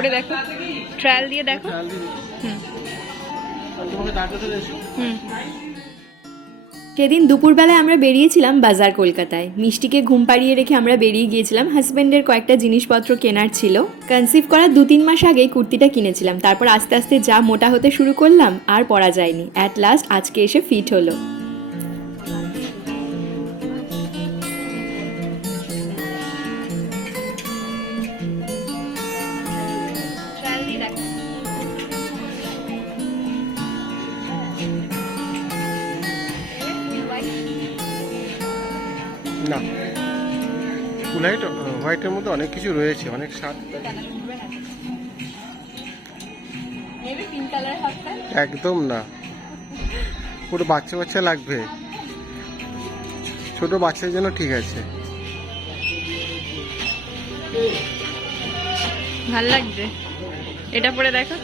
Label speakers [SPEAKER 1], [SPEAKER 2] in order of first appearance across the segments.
[SPEAKER 1] পরে দেখো। ট্রায়াল দিয়ে দেখো। হুম। হুম।
[SPEAKER 2] সেদিন দুপুরবেলায় আমরা বেরিয়েছিলাম বাজার কলকাতায়। মিষ্টিকে ঘুম পাড়িয়ে রেখে আমরা বেরিয়ে গিয়েছিলাম। হাজব্যান্ডের কয়েকটা জিনিসপত্র কেনার ছিল। কনসিভ করার দু তিন মাস আগেই কুর্তিটা কিনেছিলাম। তারপর আস্তে আস্তে যা মোটা হতে শুরু করলাম আর পরা যায়নি। অ্যাট লাস্ট আজকে এসে ফিট হলো।
[SPEAKER 3] না। লাইট হোয়াইটের মধ্যে অনেক কিছু রয়েছে অনেক স্বাদ। একদম না। পুরো বাচ্চা বাচ্চা লাগবে। ছোট বাচ্চার জন্য ঠিক আছে।
[SPEAKER 1] ভালো লাগছে এটা পরে দেখো।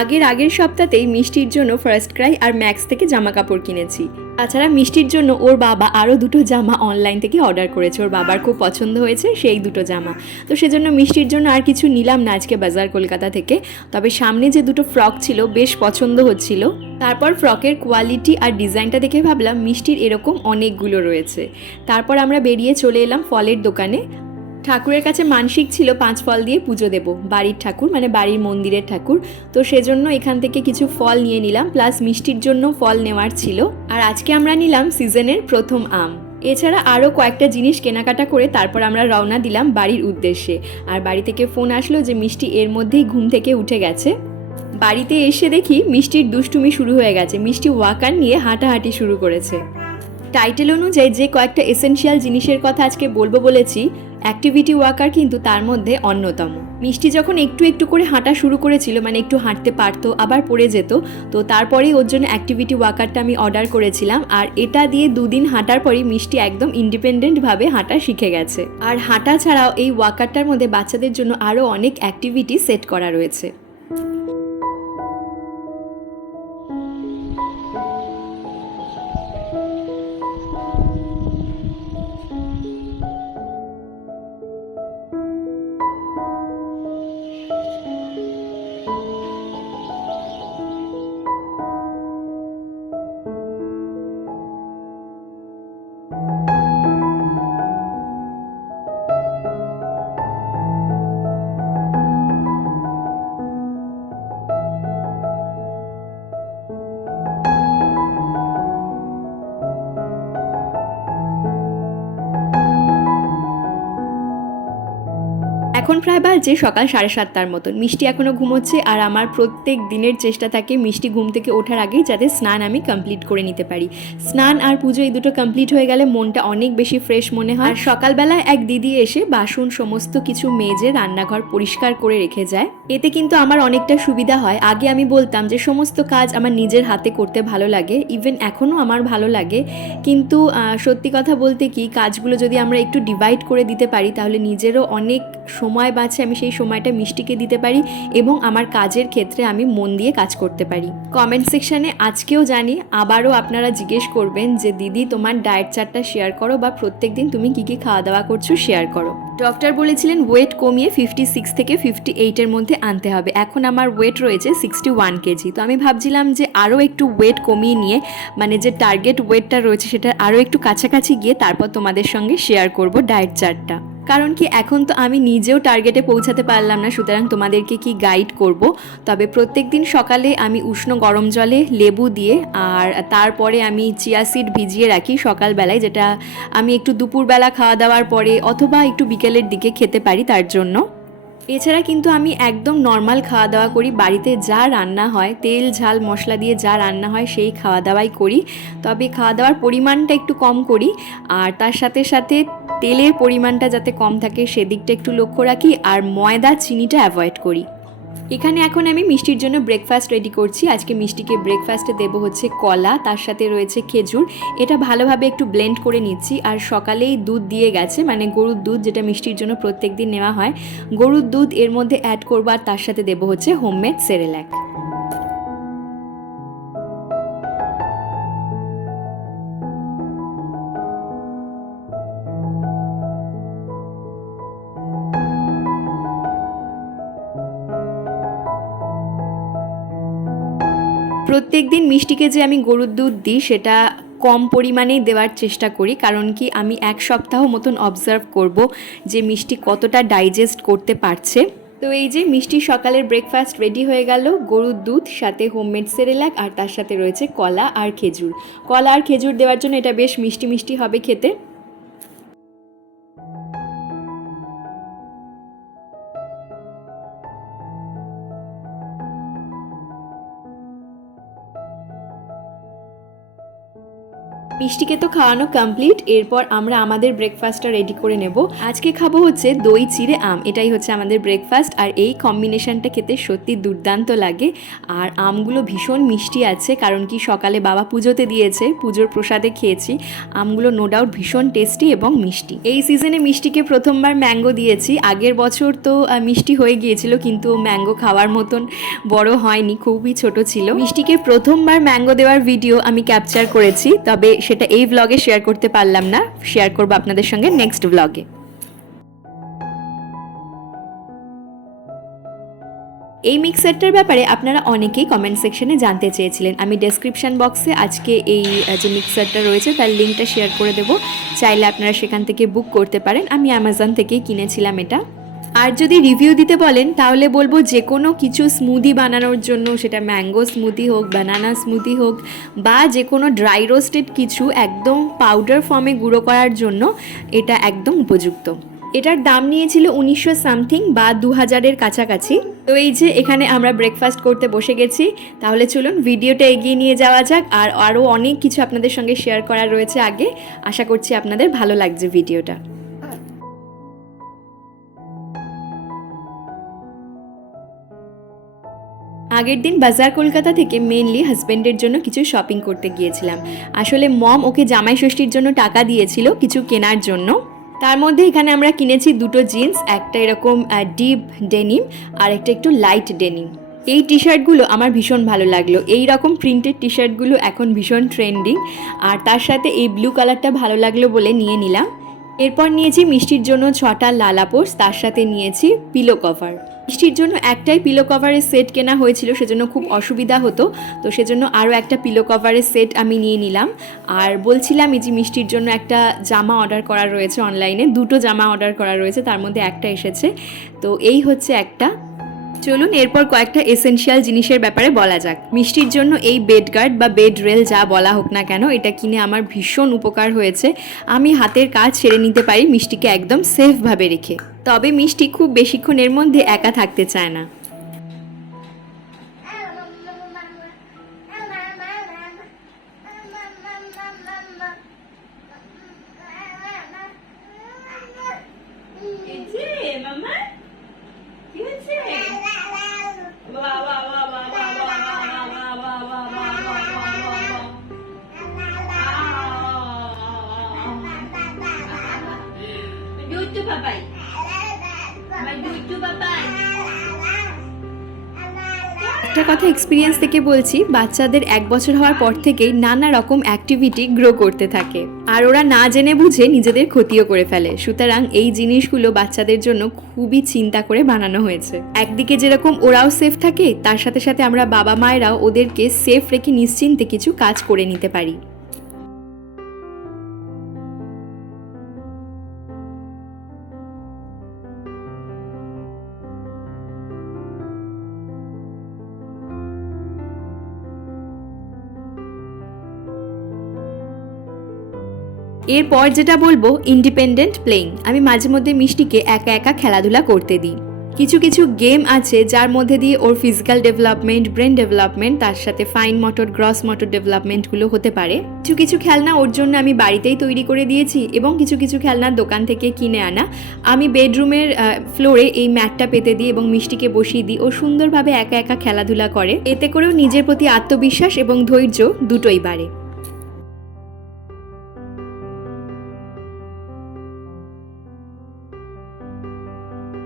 [SPEAKER 2] আগের আগের সপ্তাহতেই মিষ্টির জন্য ফার্স্ট ক্রাই আর ম্যাক্স থেকে জামা কাপড় কিনেছি। তাছাড়া মিষ্টির জন্য ওর বাবা আরও দুটো জামা অনলাইন থেকে অর্ডার করেছে। ওর বাবার খুব পছন্দ হয়েছে, সেই দুটো জামা। তো সেজন্য মিষ্টির জন্য আর কিছু নিলাম না আজকে বাজার কলকাতা থেকে। তবে সামনে যে দুটো ফ্রক ছিল, বেশ পছন্দ হচ্ছিল। তারপর ফ্রকের কোয়ালিটি আর ডিজাইনটা দেখে ভাবলাম, মিষ্টির এরকম অনেকগুলো রয়েছে। তারপর আমরা বেরিয়ে চলে এলাম ফলের দোকানে। ঠাকুরের কাছে মানসিক ছিল পাঁচ ফল দিয়ে পুজো দেব, বাড়ির ঠাকুর মানে বাড়ির মন্দিরের ঠাকুর। তো সেজন্য এখান থেকে কিছু ফল নিয়ে নিলাম, প্লাস মিষ্টির জন্য ফল নেওয়ার ছিল। আর আজকে আমরা নিলাম সিজনের প্রথম আম। এছাড়া আরও কয়েকটা জিনিস কেনাকাটা করে তারপর আমরা রওনা দিলাম বাড়ির উদ্দেশ্যে। আর বাড়ি থেকে ফোন আসলো যে মিষ্টি এর মধ্যেই ঘুম থেকে উঠে গেছে। বাড়িতে এসে দেখি মিষ্টির দুষ্টুমি শুরু হয়ে গেছে, মিষ্টি ওয়াকার নিয়ে হাঁটাহাঁটি শুরু করেছে। টাইটেল অনুযায়ী যে কয়েকটা এসেনশিয়াল জিনিসের কথা আজকে বলব বলেছি অ্যাক্টিভিটি ওয়াকার কিন্তু তার মধ্যে অন্যতম। মিষ্টি যখন একটু একটু করে হাঁটা শুরু করেছিল মানে একটু হাঁটতে পারতো, আবার পড়ে যেত, তো তারপরেই ওর জন্য অ্যাক্টিভিটি ওয়াকারটা আমি অর্ডার করেছিলাম, আর এটা দিয়ে দুদিন হাঁটার পরই মিষ্টি একদম ইন্ডিপেন্ডেন্টভাবে হাঁটা শিখে গেছে। আর হাঁটা ছাড়াও এই ওয়াকারটার মধ্যে বাচ্চাদের জন্য আরও অনেক অ্যাক্টিভিটি সেট করা রয়েছে। এখন প্রায় বাজে, সকাল সাড়ে সাতটার মতন। মিষ্টি এখনও ঘুমোচ্ছে আর আমার প্রত্যেক দিনের চেষ্টা থাকে মিষ্টি ঘুম থেকে ওঠার আগেই যাতে স্নান আমি কমপ্লিট করে নিতে পারি। স্নান আর পুজো এই দুটো কমপ্লিট হয়ে গেলে মনটা অনেক বেশি ফ্রেশ মনে হয়। সকালবেলায় এক দিদি এসে বাসন সমস্ত কিছু মেজে রান্নাঘর পরিষ্কার করে রেখে যায়। এতে কিন্তু আমার অনেকটা সুবিধা হয়। আগে আমি বলতাম যে, সমস্ত কাজ আমার নিজের হাতে করতে ভালো লাগে। ইভেন এখনও আমার ভালো লাগে। কিন্তু সত্যি কথা বলতে কি, কাজগুলো যদি আমরা একটু ডিভাইড করে দিতে পারি, তাহলে নিজেরও অনেক সময় বাঁচে আমি সেই সময়টা মিষ্টিকে দিতে পারি এবং আমার কাজের ক্ষেত্রে আমি মন দিয়ে কাজ করতে পারি। কমেন্ট সেকশানে আজকেও জানি, আবারও আপনারা জিজ্ঞেস করবেন যে, দিদি, তোমার ডায়েট চার্টটা শেয়ার করো বা প্রত্যেক দিন তুমি কী কী খাওয়া দাওয়া করছ শেয়ার করো। ডক্টর বলেছিলেন, ওয়েট কমিয়ে ফিফটি সিক্স থেকে ফিফটি এইটের মধ্যে আনতে হবে। এখন আমার ওয়েট রয়েছে সিক্সটি ওয়ান কেজি। তো আমি ভাবছিলাম যে, আরও একটু ওয়েট কমিয়ে নিয়ে মানে যে টার্গেট ওয়েটটা রয়েছে সেটা আরও একটু কাছাকাছি গিয়ে তারপর তোমাদের সঙ্গে শেয়ার করব ডায়েট চার্টটা। কারণ কি এখন তো আমি নিজেও টার্গেটে পৌঁছাতে পারলাম না, সুতরাং তোমাদেরকে কি গাইড করব? তবে প্রত্যেক দিন সকালে আমি উষ্ণ গরম জলে লেবু দিয়ে আর তারপরে আমি চিয়া সিড ভিজিয়ে রাখি সকালবেলায়, যেটা আমি একটু দুপুরবেলা খাওয়া দাওয়ার পরে অথবা একটু বিকেলের দিকে খেতে পারি তার জন্য। এছাড়া কিন্তু আমি একদম নর্মাল খাওয়া দাওয়া করি। বাড়িতে যা রান্না হয়, তেল, ঝাল, মশলা দিয়ে যা রান্না হয়, সেই খাওয়া দাওয়াই করি। তবে খাওয়া দাওয়ার পরিমাণটা একটু কম করি আর তার সাথে সাথে তেলের পরিমাণটা যাতে কম থাকে, সেদিকটা একটু লক্ষ্য রাখি আর ময়দা, চিনিটা অ্যাভয়েড করি। এখানে এখন আমি মিষ্টির জন্য ব্রেকফাস্ট রেডি করছি। আজকে মিষ্টিকে ব্রেকফাস্টে দেবো হচ্ছে কলা, তার সাথে রয়েছে খেজুর। এটা ভালোভাবে একটু ব্লেন্ড করে নিচ্ছি। আর সকালেই দুধ দিয়ে গেছে মানে গরুর দুধ, যেটা মিষ্টির জন্য প্রত্যেক দিন নেওয়া হয়। গরুর দুধ এর মধ্যে অ্যাড করব আর তার সাথে দেবো হচ্ছে হোমমেড সেরেল্যাক প্রত্যেক দিন মিষ্টিকে যে আমি গরুর দুধ দিই, সেটা কম পরিমাণেই দেওয়ার চেষ্টা করি। কারণ কি, আমি এক সপ্তাহ মতন অবজার্ভ করব যে মিষ্টি কতটা ডাইজেস্ট করতে পারছে। তো এই যে মিষ্টি সকালের ব্রেকফাস্ট রেডি হয়ে গেল, গরুর দুধ, সাথে হোমমেড সেরেলাক, আর তার সাথে রয়েছে কলা আর খেজুর। কলা আর খেজুর দেওয়ার জন্য এটা বেশ মিষ্টি মিষ্টি হবে খেতে। মিষ্টিকে তো খাওয়ানো কমপ্লিট এরপর আমরা আমাদের ব্রেকফাস্টটা রেডি করে নেব। আজকে খাব হচ্ছে দই চিড়ে আম, এটাই হচ্ছে আমাদের ব্রেকফাস্ট আর এই কম্বিনেশনটা খেতে সত্যি দুর্দান্ত লাগে। আর আমগুলো ভীষণ মিষ্টি আছে, কারণ কি সকালে বাবা পুজোতে দিয়েছে, পুজোর প্রসাদে খেয়েছি। আমগুলো নো ডাউট ভীষণ টেস্টি এবং মিষ্টি। এই সিজনে মিষ্টিকে প্রথমবার ম্যাঙ্গো দিয়েছি। আগের বছর তো মিষ্টি হয়ে গিয়েছিল, কিন্তু ম্যাঙ্গো খাওয়ার মতন বড় হয়নি, খুবই ছোট ছিল। মিষ্টিকে প্রথমবার ম্যাঙ্গো দেওয়ার ভিডিও আমি ক্যাপচার করেছি, তবে সেটা এই ব্লগে শেয়ার করতে পারলাম না। শেয়ার করব আপনাদের সঙ্গে নেক্সট ব্লগে এই মিক্সারটার ব্যাপারে আপনারা অনেকেই কমেন্ট সেকশনে জানতে চেয়েছিলেন। আমি ডেসক্রিপশন বক্সে আজকে এই যে মিক্সারটা রয়েছে, তার লিঙ্কটা শেয়ার করে দেব। চাইলে আপনারা সেখান থেকে বুক করতে পারেন। আমি অ্যামাজন থেকেই কিনেছিলাম এটা। আর যদি রিভিউ দিতে বলেন, তাহলে বলব যে কোনো কিছু স্মুদি বানানোর জন্য, সেটা ম্যাঙ্গো স্মুদি হোক বানানা স্মুদি হোক, বা যে কোনো ড্রাই রোস্টেড কিছু একদম পাউডার ফর্মে গুঁড়ো করার জন্য এটা একদম উপযুক্ত। এটার দাম নিয়েছিল উনিশশো সামথিং বা দু হাজারের কাছাকাছি। তো এই যে এখানে আমরা ব্রেকফাস্ট করতে বসে গেছি, তাহলে চলুন ভিডিওটা এগিয়ে নিয়ে যাওয়া যাক, আর আরও অনেক কিছু আপনাদের সঙ্গে শেয়ার করা রয়েছে আগে। আশা করছি আপনাদের ভালো লাগছে ভিডিওটা। আগের দিন বাজার কলকাতা থেকে মেনলি হাজব্যান্ডের জন্য কিছু শপিং করতে গিয়েছিলাম। আসলে মম ওকে জামাই ষষ্ঠীর জন্য টাকা দিয়েছিল কিছু কেনার জন্য। তার মধ্যে এখানে আমরা কিনেছি দুটো জিন্স একটা এরকম ডিপ ডেনিম আর একটা একটু লাইট ডেনিম এই টি শার্টগুলো আমার ভীষণ ভালো লাগল। এই রকম প্রিন্টেড টি শার্টগুলো এখন ভীষণ ট্রেন্ডিং আর তার সাথে এই ব্লু কালারটা ভালো লাগল বলে নিয়ে নিলাম। এরপর নিয়েছি মিষ্টির জন্য ছটা লালাপোস তার সাথে নিয়েছি পিলো কভার মিষ্টির জন্য একটাই পিলো কভারের সেট কেনা হয়েছিল, সেজন্য খুব অসুবিধা হতো। তো সেজন্য আরও একটা পিলো কভারের সেট আমি নিয়ে নিলাম। আর বলছিলাম এই যে মিষ্টির জন্য একটা জামা অর্ডার করা রয়েছে অনলাইনে দুটো জামা অর্ডার করা রয়েছে, তার মধ্যে একটা এসেছে। তো এই হচ্ছে একটা। চলুন এরপর কয়েকটা এসেনশিয়াল জিনিসের ব্যাপারে বলা যাক। মিষ্টির জন্য এই বেড গার্ড বা বেড রেল যা বলা হোক না কেন, এটা কিনে আমার ভীষণ উপকার হয়েছে। আমি হাতের কাজ সেরে নিতে পারি, মিষ্টিকে একদম সেফভাবে রেখে। তবে মিষ্টি খুব বেশিক্ষণের মধ্যে একা থাকতে চায় না। কথা এক্সপিরিয়েন্স থেকে বলছি, বাচ্চাদের এক বছর হওয়ার পর থেকেই নানা রকম অ্যাক্টিভিটি গ্রো করতে থাকে। আর ওরা না জেনে বুঝে নিজেদের ক্ষতিও করে ফেলে। সুতরাং এই জিনিসগুলো বাচ্চাদের জন্য খুবই চিন্তা করে বানানো হয়েছে। একদিকে যেরকম ওরাও সেফ থাকে, তার সাথে সাথে আমরা বাবা মায়েরাও ওদেরকে সেফ রেখে নিশ্চিন্তে কিছু কাজ করে নিতে পারি। এরপর যেটা বলব ইন্ডিপেন্ডেন্ট প্লেইং আমি মাঝে মধ্যে মিষ্টিকে একা একা খেলাধুলা করতে দিই। কিছু কিছু গেম আছে যার মধ্যে দিয়ে ওর ফিজিক্যাল ডেভেলপমেন্ট ব্রেন ডেভেলপমেন্ট তার সাথে ফাইন মটর গ্রস মটর ডেভেলপমেন্টগুলো হতে পারে। কিছু কিছু খেলনা ওর জন্য আমি বাড়িতেই তৈরি করে দিয়েছি এবং কিছু কিছু খেলনা দোকান থেকে কিনে আনা। আমি বেডরুমের ফ্লোরে এই ম্যাটটা পেতে দিই এবং মিষ্টিকে বসিয়ে দিই। ও সুন্দরভাবে একা একা খেলাধুলা করে। এতে করেও নিজের প্রতি আত্মবিশ্বাস এবং ধৈর্য দুটোই বাড়ে।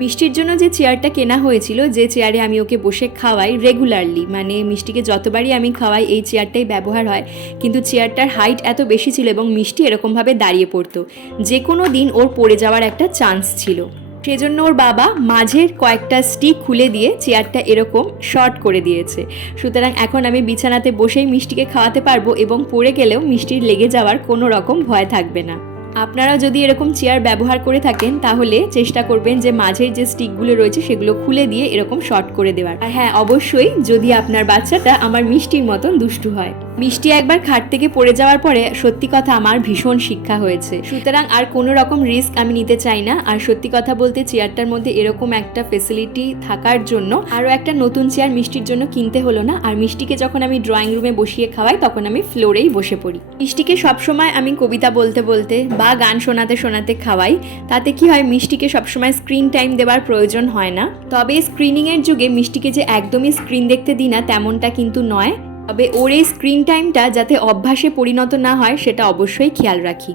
[SPEAKER 2] মিষ্টির জন্য যে চেয়ারটা কেনা হয়েছিল, যে চেয়ারে আমি ওকে বসে খাওয়াই রেগুলারলি মানে মিষ্টিকে যতবারই আমি খাওয়াই, এই চেয়ারটাই ব্যবহার হয়। কিন্তু চেয়ারটার হাইট এত বেশি ছিল এবং মিষ্টি এরকমভাবে দাঁড়িয়ে পড়তো। যে কোনো দিন ওর পড়ে যাওয়ার একটা চান্স ছিল। সেজন্য ওর বাবা মাঝের কয়েকটা স্টিক খুলে দিয়ে চেয়ারটা এরকম শর্ট করে দিয়েছে। সুতরাং এখন আমি বিছানাতে বসেই মিষ্টিকে খাওয়াতে পারব এবং পড়ে গেলেও মিষ্টির লেগে যাওয়ার কোনো রকম ভয় থাকবে না। আপনারা যদি এরকম চেয়ার ব্যবহার করে থাকেন, তাহলে চেষ্টা করবেন যে মাঝের যে স্টিকগুলো রয়েছে, সেগুলো খুলে দিয়ে এরকম শর্ট করে দেওয়ার। আর হ্যাঁ অবশ্যই যদি আপনার বাচ্চাটা আমার মিষ্টির মতন দুষ্টু হয়। মিষ্টি একবার খাট থেকে পড়ে যাওয়ার পরে সত্যি কথা আমার ভীষণ শিক্ষা হয়েছে। সুতরাং আর কোনো রকম রিস্ক আমি নিতে চাই না। আর সত্যি কথা বলতে চেয়ারটার মধ্যে এরকম একটা ফেসিলিটি থাকার জন্য আরও একটা নতুন চেয়ার মিষ্টির জন্য কিনতে হলো না। আর মিষ্টিকে যখন আমি ড্রয়িং রুমে বসিয়ে খাওয়াই, তখন আমি ফ্লোরেই বসে পড়ি। মিষ্টিকে সবসময় আমি কবিতা বলতে বলতে বা গান শোনাতে শোনাতে খাওয়াই। তাতে কি হয়, মিষ্টিকে সবসময় স্ক্রিন টাইম দেওয়ার প্রয়োজন হয় না। তবে স্ক্রিনিংয়ের যুগে মিষ্টিকে যে একদমই স্ক্রিন দেখতে দিই না, তেমনটা কিন্তু নয়। তবে ওর এই স্ক্রিন টাইমটা যাতে অভ্যাসে পরিণত না হয় সেটা অবশ্যই খেয়াল রাখি।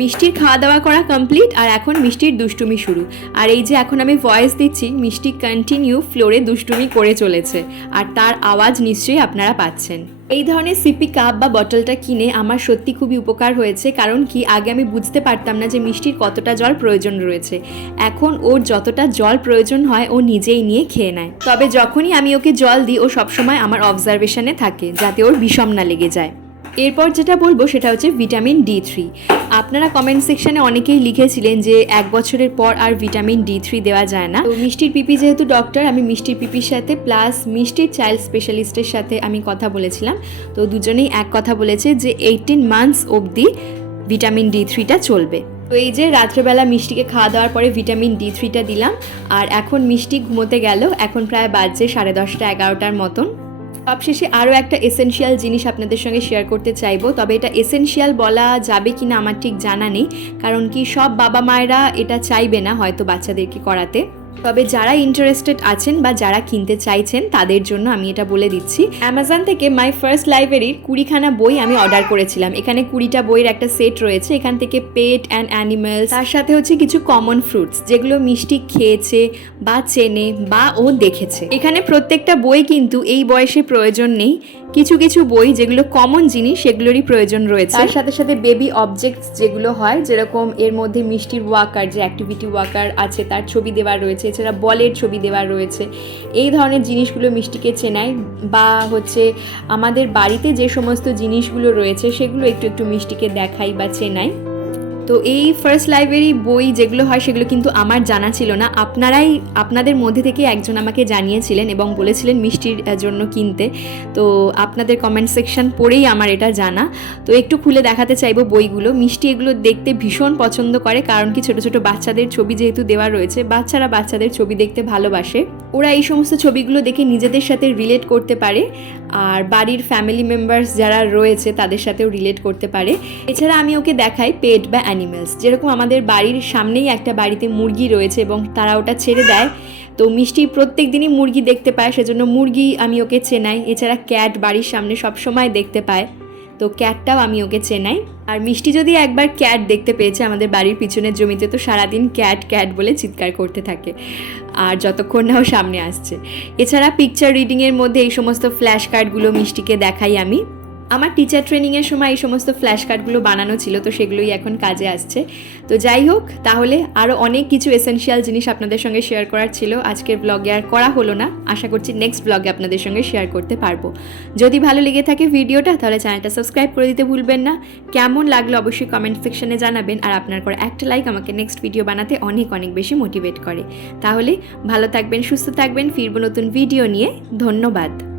[SPEAKER 2] মিষ্টির খাওয়া দাওয়া করা কমপ্লিট আর এখন মিষ্টির দুষ্টুমি শুরু। আর এই যে এখন আমি ভয়েস দিচ্ছি, মিষ্টি কন্টিনিউ ফ্লোরে দুষ্টুমি করে চলেছে। আর তার আওয়াজ নিশ্চয়ই আপনারা পাচ্ছেন। এই ধরনের সিপি কাপ বা বটলটা কিনে আমার সত্যি খুবই উপকার হয়েছে, কারণ কি আগে আমি বুঝতে পারতাম না যে মিষ্টির কতটা জল প্রয়োজন রয়েছে। এখন ওর যতটা জল প্রয়োজন হয়, ও নিজেই নিয়ে খেয়ে নেয়। তবে যখনই আমি ওকে জল দিই, ও সবসময় আমার অবজারভেশনে থাকে, যাতে ওর বিষম না লেগে যায়। এরপর যেটা বলব সেটা হচ্ছে ভিটামিন ডি থ্রি আপনারা কমেন্ট সেকশনে অনেকেই লিখেছিলেন যে এক বছরের পর আর ভিটামিন ডি থ্রি দেওয়া যায় না। তো মিষ্টির পিপি যেহেতু ডক্টর আমি মিষ্টির পিপির সাথে প্লাস মিষ্টির চাইল্ড স্পেশালিস্টের সাথে আমি কথা বলেছিলাম। তো দুজনেই এক কথা বলেছে যে এইটিন মান্থস অবধি ভিটামিন ডি থ্রিটা চলবে। তো এই যে রাত্রেবেলা মিষ্টিকে খাওয়া দাওয়ার পরে ভিটামিন ডি থ্রিটা দিলাম। আর এখন মিষ্টি ঘুমোতে গেল, এখন প্রায় বাজছে সাড়ে দশটা, এগারোটার মতন। সবশেষে আরও একটা এসেনশিয়াল জিনিস আপনাদের সঙ্গে শেয়ার করতে চাইব, তবে এটা এসেনশিয়াল বলা যাবে কি না আমার ঠিক জানা নেই, কারণ কি সব বাবা মায়েরা এটা চাইবে না হয়তো বাচ্চাদেরকে করাতে। তবে যারা ইন্টারেস্টেড আছেন বা যারা কিনতে চাইছেন, তাদের জন্য আমি এটা বলে দিচ্ছি। অ্যামাজন থেকে মাই ফার্স্ট লাইব্রেরির কুড়িখানা বই আমি অর্ডার করেছিলাম। এখানে কুড়িটা বইয়ের একটা সেট রয়েছে। এখান থেকে পেট অ্যান্ড অ্যানিমেলস তার সাথে হচ্ছে কিছু কমন ফ্রুটস যেগুলো মিষ্টি খেয়েছে বা চেনে বা ও দেখেছে। এখানে প্রত্যেকটা বই কিন্তু এই বয়সে প্রয়োজন নেই। কিছু কিছু বই যেগুলো কমন জিনিস, সেগুলোরই প্রয়োজন রয়েছে। তার সাথে সাথে বেবি অবজেক্টস যেগুলো হয়, যেরকম এর মধ্যে মিষ্টির ওয়াকার, যে অ্যাক্টিভিটি ওয়াকার আছে, তার ছবি দেওয়া রয়েছে, এছাড়া বলের ছবি দেওয়া রয়েছে। এই ধরনের জিনিসগুলো মিষ্টিকে চেনায় বা হচ্ছে আমাদের বাড়িতে যে সমস্ত জিনিসগুলো রয়েছে, সেগুলো একটু একটু মিষ্টিকে দেখাই বা চেনাই। তো এই ফার্স্ট লাইব্রেরি বই যেগুলো হয় সেগুলো কিন্তু আমার জানা ছিল না। আপনারাই, আপনাদের মধ্যে থেকে একজন আমাকে জানিয়েছিলেন এবং বলেছিলেন মিষ্টির জন্য কিনতে। তো আপনাদের কমেন্ট সেকশন পড়েই আমার এটা জানা। তো একটু খুলে দেখাতে চাইব বইগুলো। মিষ্টি এগুলো দেখতে ভীষণ পছন্দ করে, কারণ কি ছোট ছোট বাচ্চাদের ছবি যেহেতু দেওয়া রয়েছে, বাচ্চারা বাচ্চাদের ছবি দেখতে ভালোবাসে। ওরা এই সমস্ত ছবিগুলো দেখে নিজেদের সাথে রিলেট করতে পারে, আর বাড়ির ফ্যামিলি মেম্বার্স যারা রয়েছে তাদের সাথেও রিলেট করতে পারে। এছাড়া আমি ওকে দেখাই পেট বা অ্যানিমেলস যেরকম আমাদের বাড়ির সামনেই একটা বাড়িতে মুরগি রয়েছে এবং তারা ওটা ছেড়ে দেয়, তো মিষ্টি প্রত্যেক দিনই মুরগি দেখতে পায়, সেজন্য মুরগি আমি ওকে চেনাই। এছাড়া ক্যাট বাড়ির সামনে সব সময় দেখতে পায়, তো ক্যাটটাও আমি ওকে চেনাই। আর মিষ্টি যদি একবার ক্যাট দেখতে পেয়েছে আমাদের বাড়ির পিছনের জমিতে, তো সারাদিন ক্যাট ক্যাট বলে চিৎকার করতে থাকে, আর যতক্ষণ না ও সামনে আসছে। এছাড়া পিকচার রিডিংয়ের মধ্যে এই সমস্ত ফ্ল্যাশ কার্ডগুলো মিষ্টিকে দেখাই আমি। আমার টিচার ট্রেনিংয়ের সময় এই সমস্ত ফ্ল্যাশ কার্ডগুলো বানানো ছিল, তো সেগুলোই এখন কাজে আসছে। তো যাই হোক, তাহলে আরও অনেক কিছু এসেনশিয়াল জিনিস আপনাদের সঙ্গে শেয়ার করার ছিল। আজকের ব্লগে আর করা হলো না। আশা করছি নেক্সট ব্লগে আপনাদের সঙ্গে শেয়ার করতে পারব। যদি ভালো লেগে থাকে ভিডিওটা, তাহলে চ্যানেলটা সাবস্ক্রাইব করে দিতে ভুলবেন না। কেমন লাগল অবশ্যই কমেন্ট সেকশনে জানাবেন, আর আপনার করে একটা লাইক আমাকে নেক্সট ভিডিও বানাতে অনেক অনেক বেশি মোটিভেট করে। তাহলে ভালো থাকবেন, সুস্থ থাকবেন, ফিরবো নতুন ভিডিও নিয়ে। ধন্যবাদ।